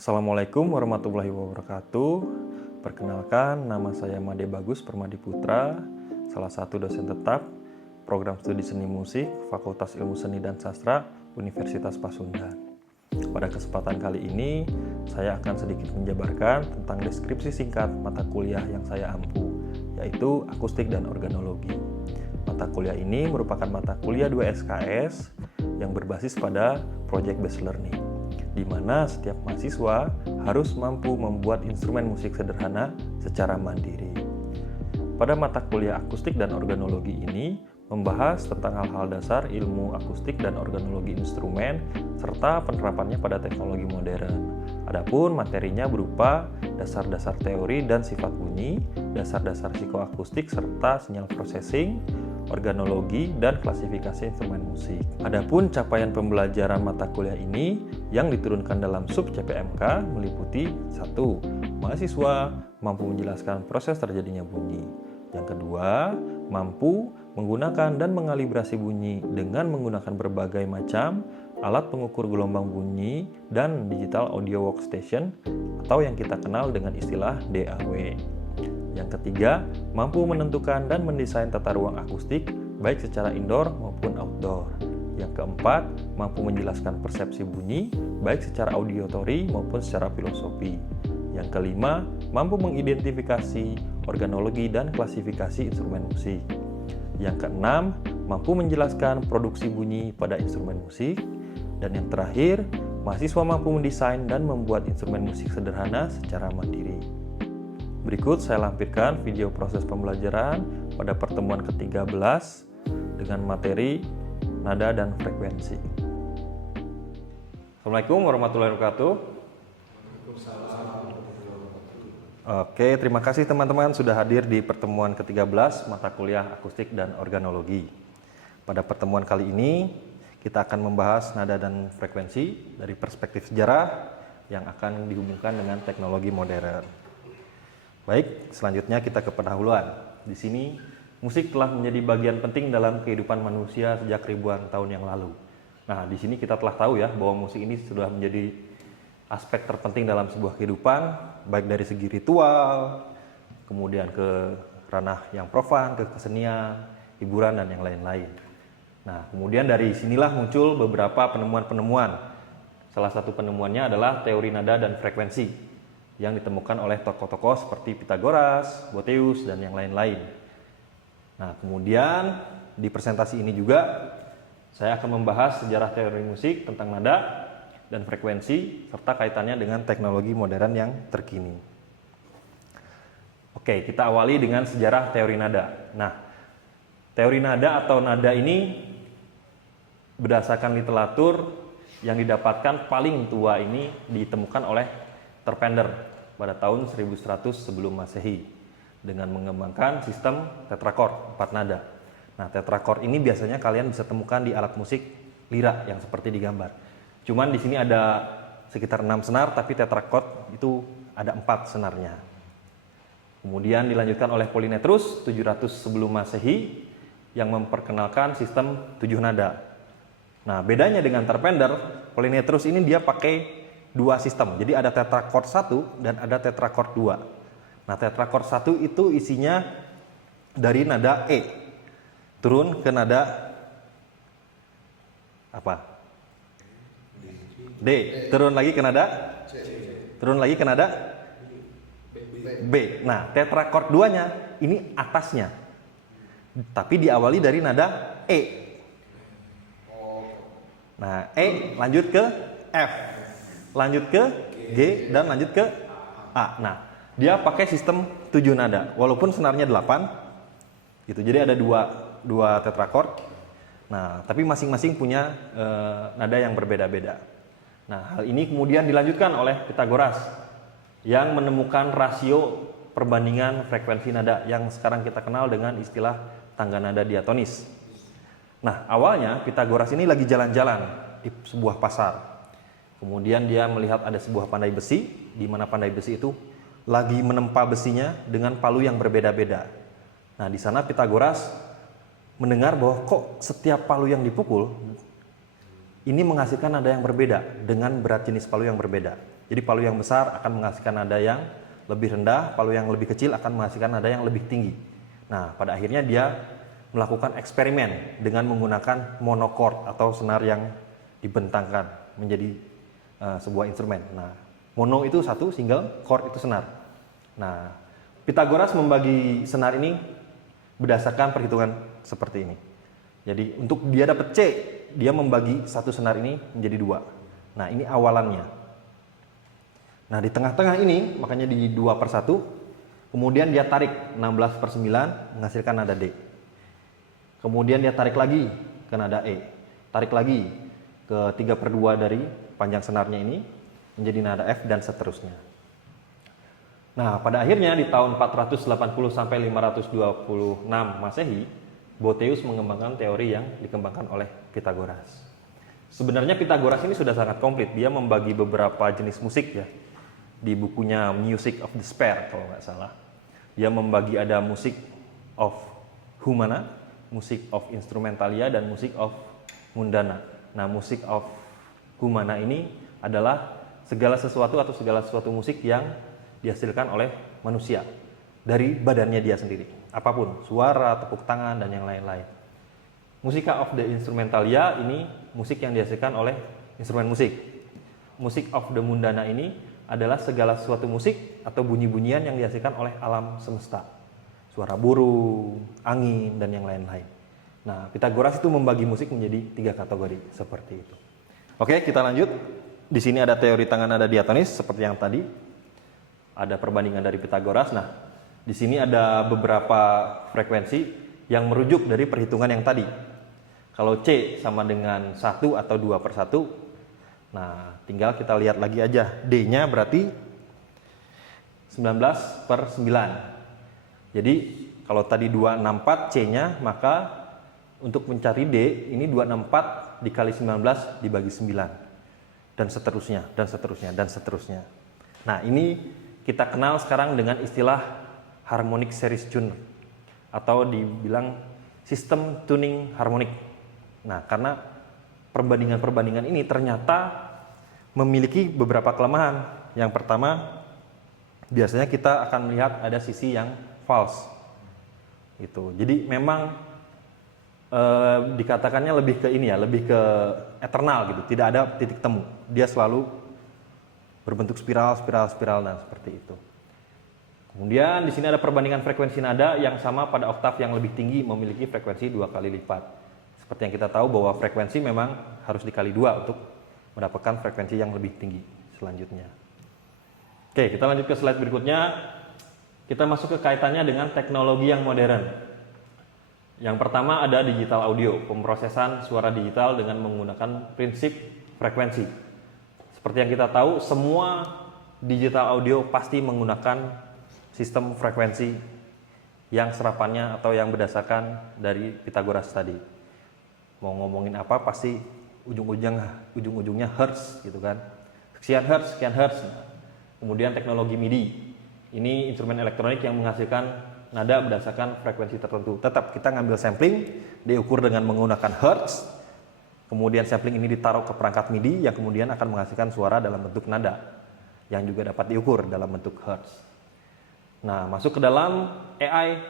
Assalamualaikum warahmatullahi wabarakatuh. Perkenalkan, nama saya Made Bagus Permadi Putra, salah satu dosen tetap Program Studi Seni Musik Fakultas Ilmu Seni dan Sastra Universitas Pasundan. Pada kesempatan kali ini, saya akan sedikit menjabarkan tentang deskripsi singkat mata kuliah yang saya ampu, yaitu Akustik dan Organologi. Mata kuliah ini merupakan mata kuliah 2 SKS yang berbasis pada Project Based Learning, di mana setiap mahasiswa harus mampu membuat instrumen musik sederhana secara mandiri. Pada mata kuliah akustik dan organologi ini membahas tentang hal-hal dasar ilmu akustik dan organologi instrumen serta penerapannya pada teknologi modern. Adapun materinya berupa dasar-dasar teori dan sifat bunyi, dasar-dasar psikoakustik serta sinyal processing, organologi, dan klasifikasi instrumen musik. Adapun capaian pembelajaran mata kuliah ini yang diturunkan dalam sub CPMK meliputi 1. Mahasiswa mampu menjelaskan proses terjadinya bunyi. Yang kedua, mampu menggunakan dan mengalibrasi bunyi dengan menggunakan berbagai macam alat pengukur gelombang bunyi dan digital audio workstation atau yang kita kenal dengan istilah DAW. Yang ketiga, mampu menentukan dan mendesain tata ruang akustik baik secara indoor maupun outdoor. Yang keempat, mampu menjelaskan persepsi bunyi baik secara auditory maupun secara filosofi. Yang kelima, mampu mengidentifikasi organologi dan klasifikasi instrumen musik. Yang keenam, mampu menjelaskan produksi bunyi pada instrumen musik. Dan yang terakhir, mahasiswa mampu mendesain dan membuat instrumen musik sederhana secara mandiri. Berikut saya lampirkan video proses pembelajaran pada pertemuan ke-13 dengan materi nada dan frekuensi. Assalamualaikum warahmatullahi wabarakatuh. Oke, terima kasih teman-teman sudah hadir di pertemuan ke-13 mata kuliah akustik dan organologi. Pada pertemuan kali ini kita akan membahas nada dan frekuensi dari perspektif sejarah yang akan dihubungkan dengan teknologi modern. Baik, selanjutnya kita ke pendahuluan. Di sini, musik telah menjadi bagian penting dalam kehidupan manusia sejak ribuan tahun yang lalu. Nah, di sini kita telah tahu ya bahwa musik ini sudah menjadi aspek terpenting dalam sebuah kehidupan, baik dari segi ritual, kemudian ke ranah yang profan, ke kesenian, hiburan, dan yang lain-lain. Nah, kemudian dari sinilah muncul beberapa penemuan-penemuan. Salah satu penemuannya adalah teori nada dan frekuensi yang ditemukan oleh tokoh-tokoh seperti Pythagoras, Boethius, dan yang lain-lain. Nah, kemudian di presentasi ini juga saya akan membahas sejarah teori musik tentang nada dan frekuensi serta kaitannya dengan teknologi modern yang terkini. Oke, kita awali dengan sejarah teori nada. Nah, teori nada atau nada ini berdasarkan literatur yang didapatkan paling tua ini ditemukan oleh Terpenter pada tahun 1100 sebelum Masehi dengan mengembangkan sistem tetrakord 4 nada. Nah, tetrakord ini biasanya kalian bisa temukan di alat musik lira yang seperti digambar. Cuman di sini ada sekitar 6 senar, tapi tetrakord itu ada 4 senarnya. Kemudian dilanjutkan oleh Polynetrus 700 sebelum Masehi yang memperkenalkan sistem 7 nada. Nah, bedanya dengan Terpenter, Polynetrus ini dia pakai 2 sistem. Jadi ada tetrakord 1 dan ada tetrakord 2. Nah, tetrakord 1 itu isinya dari nada E turun ke nada apa? D. Turun lagi ke nada C. Turun lagi ke nada B. Nah, tetrakord 2-nya ini atasnya. Tapi diawali dari nada E. Nah, E lanjut ke F. Lanjut ke G dan lanjut ke A. Nah, dia pakai sistem 7 nada walaupun senarnya 8 gitu. Jadi ada dua tetrakord. Nah, tapi masing-masing punya nada yang berbeda-beda. Nah, hal ini kemudian dilanjutkan oleh Pythagoras yang menemukan rasio perbandingan frekuensi nada yang sekarang kita kenal dengan istilah tangga nada diatonis. Nah, awalnya Pythagoras ini lagi jalan-jalan di sebuah pasar. Kemudian dia melihat ada sebuah pandai besi, di mana pandai besi itu lagi menempa besinya dengan palu yang berbeda-beda. Nah, di sana Pythagoras mendengar bahwa kok setiap palu yang dipukul ini menghasilkan nada yang berbeda dengan berat jenis palu yang berbeda. Jadi palu yang besar akan menghasilkan nada yang lebih rendah, palu yang lebih kecil akan menghasilkan nada yang lebih tinggi. Nah, pada akhirnya dia melakukan eksperimen dengan menggunakan monochord atau senar yang dibentangkan menjadi sebuah instrumen. Nah, mono itu satu, single, chord itu senar. Nah, Pythagoras membagi senar ini berdasarkan perhitungan seperti ini. Jadi untuk dia dapat C, dia membagi satu senar ini menjadi dua. Nah, ini awalannya. Nah, di tengah-tengah ini, makanya di 2/1, kemudian dia tarik 16/9 menghasilkan nada D. Kemudian dia tarik lagi ke nada E. Tarik lagi ke 3/2 dari panjang senarnya ini menjadi nada F dan seterusnya. Nah, pada akhirnya di tahun 480 sampai 526 Masehi, Boethius mengembangkan teori yang dikembangkan oleh Pythagoras. Sebenarnya Pythagoras ini sudah sangat komplit. Dia membagi beberapa jenis musik ya. Di bukunya Music of Despair kalau nggak salah. Dia membagi ada musik of humana, musik of instrumentalia, dan musik of mundana. Nah, musik of humana ini adalah segala sesuatu atau segala sesuatu musik yang dihasilkan oleh manusia dari badannya dia sendiri. Apapun, suara, tepuk tangan, dan yang lain-lain. Musica of the instrumentalia ini musik yang dihasilkan oleh instrumen musik. Music of the mundana ini adalah segala sesuatu musik atau bunyi-bunyian yang dihasilkan oleh alam semesta. Suara burung, angin, dan yang lain-lain. Nah, Pythagoras itu membagi musik menjadi 3 kategori seperti itu. Oke, kita lanjut. Di sini ada teori tangan nada diatonis seperti yang tadi. Ada perbandingan dari Pythagoras. Nah, di sini ada beberapa frekuensi yang merujuk dari perhitungan yang tadi. Kalau C sama dengan 1 atau 2/1, nah, tinggal kita lihat lagi aja. D-nya berarti 19/9. Jadi, kalau tadi 264 C-nya, maka untuk mencari D, ini 264 dikali 19 dibagi 9. Dan seterusnya, dan seterusnya, dan seterusnya. Nah, ini kita kenal sekarang dengan istilah harmonic series tuner. Atau dibilang sistem tuning harmonik. Nah, karena perbandingan-perbandingan ini ternyata memiliki beberapa kelemahan. Yang pertama, biasanya kita akan melihat ada sisi yang false. Gitu. Jadi memang dikatakannya lebih ke ini ya, lebih ke eternal gitu. Tidak ada titik temu. Dia selalu berbentuk spiral, dan seperti itu. Kemudian di sini ada perbandingan frekuensi nada yang sama pada oktav yang lebih tinggi memiliki frekuensi 2 kali lipat. Seperti yang kita tahu bahwa frekuensi memang harus dikali 2 untuk mendapatkan frekuensi yang lebih tinggi selanjutnya. Oke, kita lanjut ke slide berikutnya. Kita masuk ke kaitannya dengan teknologi yang modern. Yang pertama ada digital audio, pemrosesan suara digital dengan menggunakan prinsip frekuensi. Seperti yang kita tahu, semua digital audio pasti menggunakan sistem frekuensi yang serapannya atau yang berdasarkan dari Pythagoras tadi. Mau ngomongin apa pasti ujung-ujungnya hertz gitu kan. Sekian hertz. Kemudian teknologi MIDI. Ini instrumen elektronik yang menghasilkan nada berdasarkan frekuensi tertentu. Tetap kita ngambil sampling, diukur dengan menggunakan hertz. Kemudian sampling ini ditaruh ke perangkat MIDI yang kemudian akan menghasilkan suara dalam bentuk nada yang juga dapat diukur dalam bentuk hertz. Nah, masuk ke dalam AI.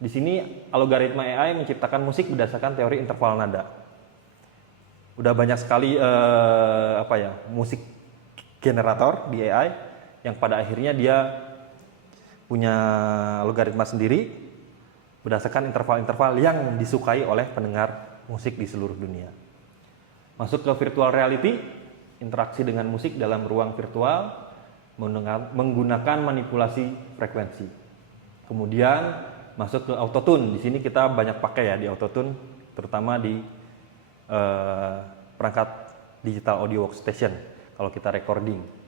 Di sini algoritma AI menciptakan musik berdasarkan teori interval nada. Udah banyak sekali musik generator di AI yang pada akhirnya dia punya logaritma sendiri berdasarkan interval-interval yang disukai oleh pendengar musik di seluruh dunia. Masuk ke virtual reality, interaksi dengan musik dalam ruang virtual menggunakan manipulasi frekuensi. Kemudian masuk ke autotune. Di sini kita banyak pakai ya di autotune, terutama di perangkat digital audio workstation kalau kita recording.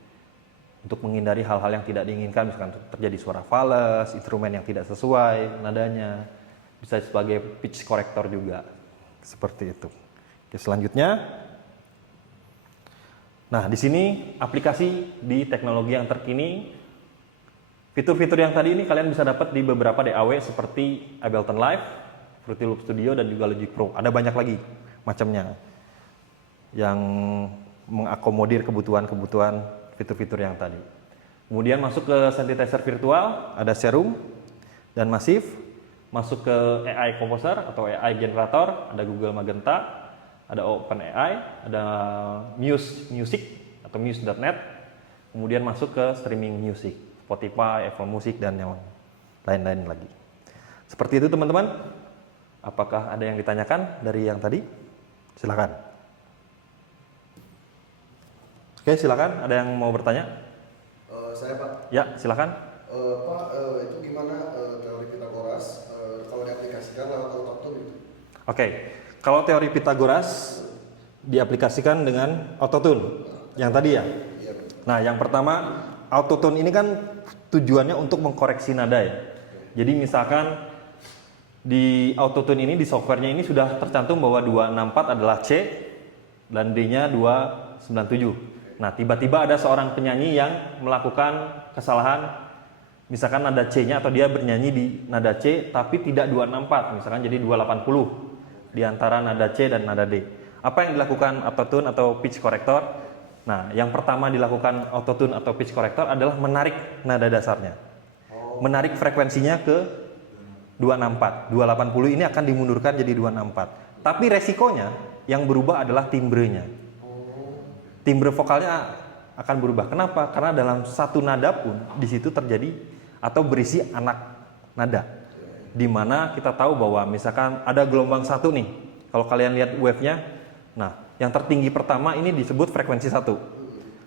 Untuk menghindari hal-hal yang tidak diinginkan, misalkan terjadi suara fals, instrumen yang tidak sesuai nadanya, bisa sebagai pitch corrector juga, seperti itu. Oke, selanjutnya, nah di sini aplikasi di teknologi yang terkini, fitur-fitur yang tadi ini kalian bisa dapat di beberapa DAW seperti Ableton Live, Fruity Loop Studio, dan juga Logic Pro. Ada banyak lagi macamnya yang mengakomodir kebutuhan-kebutuhan fitur-fitur yang tadi. Kemudian masuk ke synthesizer virtual, ada Serum dan Massive. Masuk ke AI Composer atau AI Generator, ada Google Magenta, ada OpenAI, ada Muse Music atau Muse.net. Kemudian masuk ke streaming music, Spotify, Apple Music, dan yang lain-lain lagi. Seperti itu teman-teman. Apakah ada yang ditanyakan dari yang tadi? Silakan. Oke, silakan. Ada yang mau bertanya? Saya Pak. Ya, silakan. Pak, itu gimana teori Pitagoras kalau diaplikasikan lewat autotune itu? Oke, kalau teori Pitagoras diaplikasikan dengan autotune yang tadi ya. Iya. Nah, yang pertama, autotune ini kan tujuannya untuk mengkoreksi nada ya. Jadi misalkan di autotune ini, di softwarenya ini sudah tercantum bahwa 264 adalah C dan D-nya 297. Nah, tiba-tiba ada seorang penyanyi yang melakukan kesalahan, misalkan nada C-nya, atau dia bernyanyi di nada C tapi tidak 264, misalkan jadi 280 di antara nada C dan nada D. Apa yang dilakukan autotune atau pitch corrector? Nah, yang pertama dilakukan autotune atau pitch corrector adalah menarik nada dasarnya. Menarik frekuensinya ke 264. 280 ini akan dimundurkan jadi 264. Tapi resikonya yang berubah adalah timbrenya. Timbre vokalnya akan berubah. Kenapa? Karena dalam satu nada pun di situ terjadi atau berisi anak nada. Di mana kita tahu bahwa misalkan ada gelombang satu nih. Kalau kalian lihat wave-nya, nah, yang tertinggi pertama ini disebut frekuensi 1.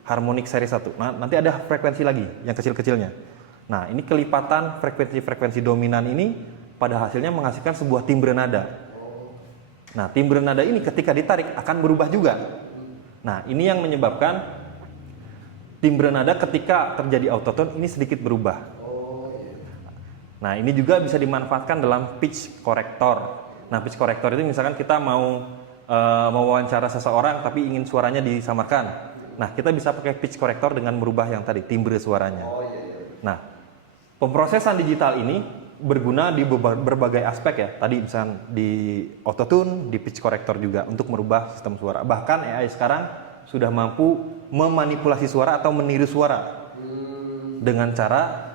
Harmonik seri 1. Nah, nanti ada frekuensi lagi yang kecil-kecilnya. Nah, ini kelipatan frekuensi dominan ini pada hasilnya menghasilkan sebuah timbre nada. Nah, timbre nada ini ketika ditarik akan berubah juga. Nah, ini yang menyebabkan timbre nada ketika terjadi autotune ini sedikit berubah. Nah, ini juga bisa dimanfaatkan dalam pitch corrector. Nah, pitch corrector itu misalkan kita mau wawancara seseorang tapi ingin suaranya disamarkan. Nah, kita bisa pakai pitch corrector dengan merubah yang tadi, timbre suaranya. Nah, pemrosesan digital ini berguna di berbagai aspek ya. Tadi misalnya di autotune, di pitch corrector juga untuk merubah sistem suara. Bahkan AI sekarang sudah mampu memanipulasi suara atau meniru suara dengan cara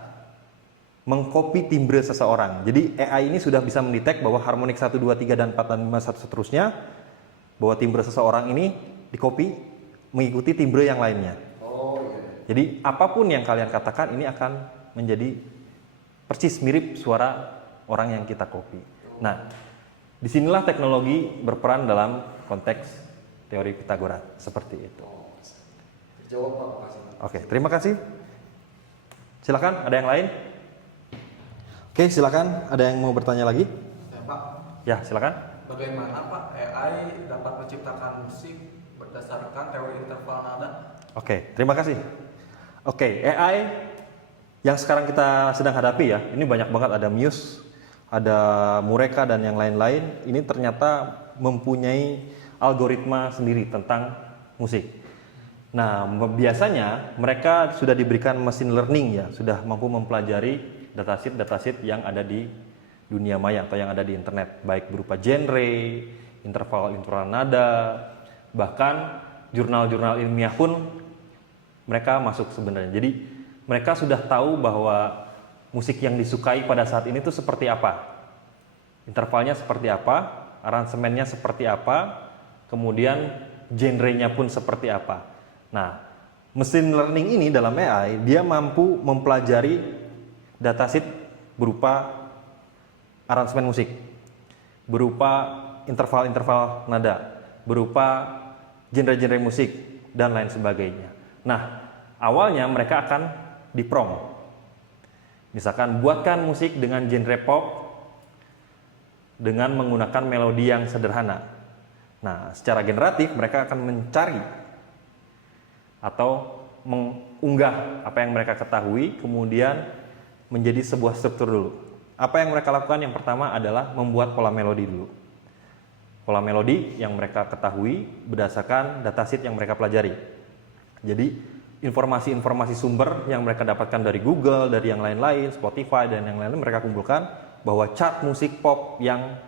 mengcopy timbre seseorang. Jadi AI ini sudah bisa mendetek bahwa harmonik 1, 2, 3, dan 4, dan 5, seterusnya, bahwa timbre seseorang ini dicopy mengikuti timbre yang lainnya. Jadi apapun yang kalian katakan ini akan menjadi persis mirip suara orang yang kita copy. Nah, disinilah teknologi berperan dalam konteks teori Pitagoras seperti itu. Jawab Pak, makasih. Oke, terima kasih. Silakan, ada yang lain? Oke, silakan. Ada yang mau bertanya lagi? Ya Pak, Ya, silakan. bagaimana Pak AI dapat menciptakan musik berdasarkan teori interval nada? Oke, terima kasih. Oke, AI yang sekarang kita sedang hadapi ya, ini banyak banget, ada Muse, ada Mureka, dan yang lain-lain. Ini ternyata mempunyai algoritma sendiri tentang musik. Nah, biasanya mereka sudah diberikan machine learning ya, sudah mampu mempelajari dataset yang ada di dunia maya atau yang ada di internet, baik berupa genre, interval nada, bahkan jurnal-jurnal ilmiah pun mereka masuk sebenarnya. Jadi mereka sudah tahu bahwa musik yang disukai pada saat ini tuh seperti apa, intervalnya seperti apa, aransemennya seperti apa, kemudian genrenya pun seperti apa. Nah, machine learning ini dalam AI dia mampu mempelajari dataset berupa aransemen musik, berupa interval-interval nada, berupa genre-genre musik, dan lain sebagainya. Nah, awalnya mereka akan diprompt. Misalkan buatkan musik dengan genre pop dengan menggunakan melodi yang sederhana. Nah, secara generatif mereka akan mencari atau mengunggah apa yang mereka ketahui, kemudian menjadi sebuah struktur dulu. Apa yang mereka lakukan? Yang pertama adalah membuat pola melodi dulu. Pola melodi yang mereka ketahui berdasarkan dataset yang mereka pelajari. Jadi informasi-informasi sumber yang mereka dapatkan dari Google, dari yang lain-lain, Spotify, dan yang lain-lain, mereka kumpulkan bahwa chart musik pop yang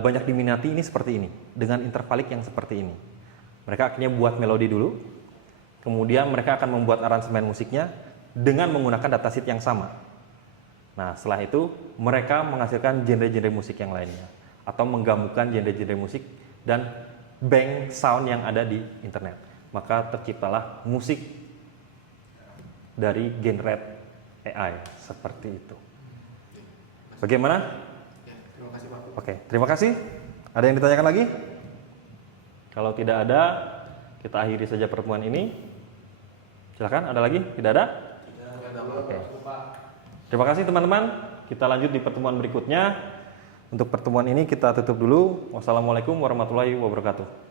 banyak diminati ini seperti ini, dengan intervalik yang seperti ini. Mereka akhirnya buat melodi dulu, Kemudian mereka akan membuat aransemen musiknya dengan menggunakan datasheet yang sama. Nah, setelah itu mereka menghasilkan genre-genre musik yang lainnya atau menggabungkan genre-genre musik dan bank sound yang ada di internet. Maka terciptalah musik dari generate AI seperti itu. Bagaimana? Ya, terima kasih Pak. Oke, terima kasih. Ada yang ditanyakan lagi? Kalau tidak ada, kita akhiri saja pertemuan ini. Silakan, ada lagi? Tidak ada? Oke. Terima kasih teman-teman. Kita lanjut di pertemuan berikutnya. Untuk pertemuan ini kita tutup dulu. Wassalamualaikum warahmatullahi wabarakatuh.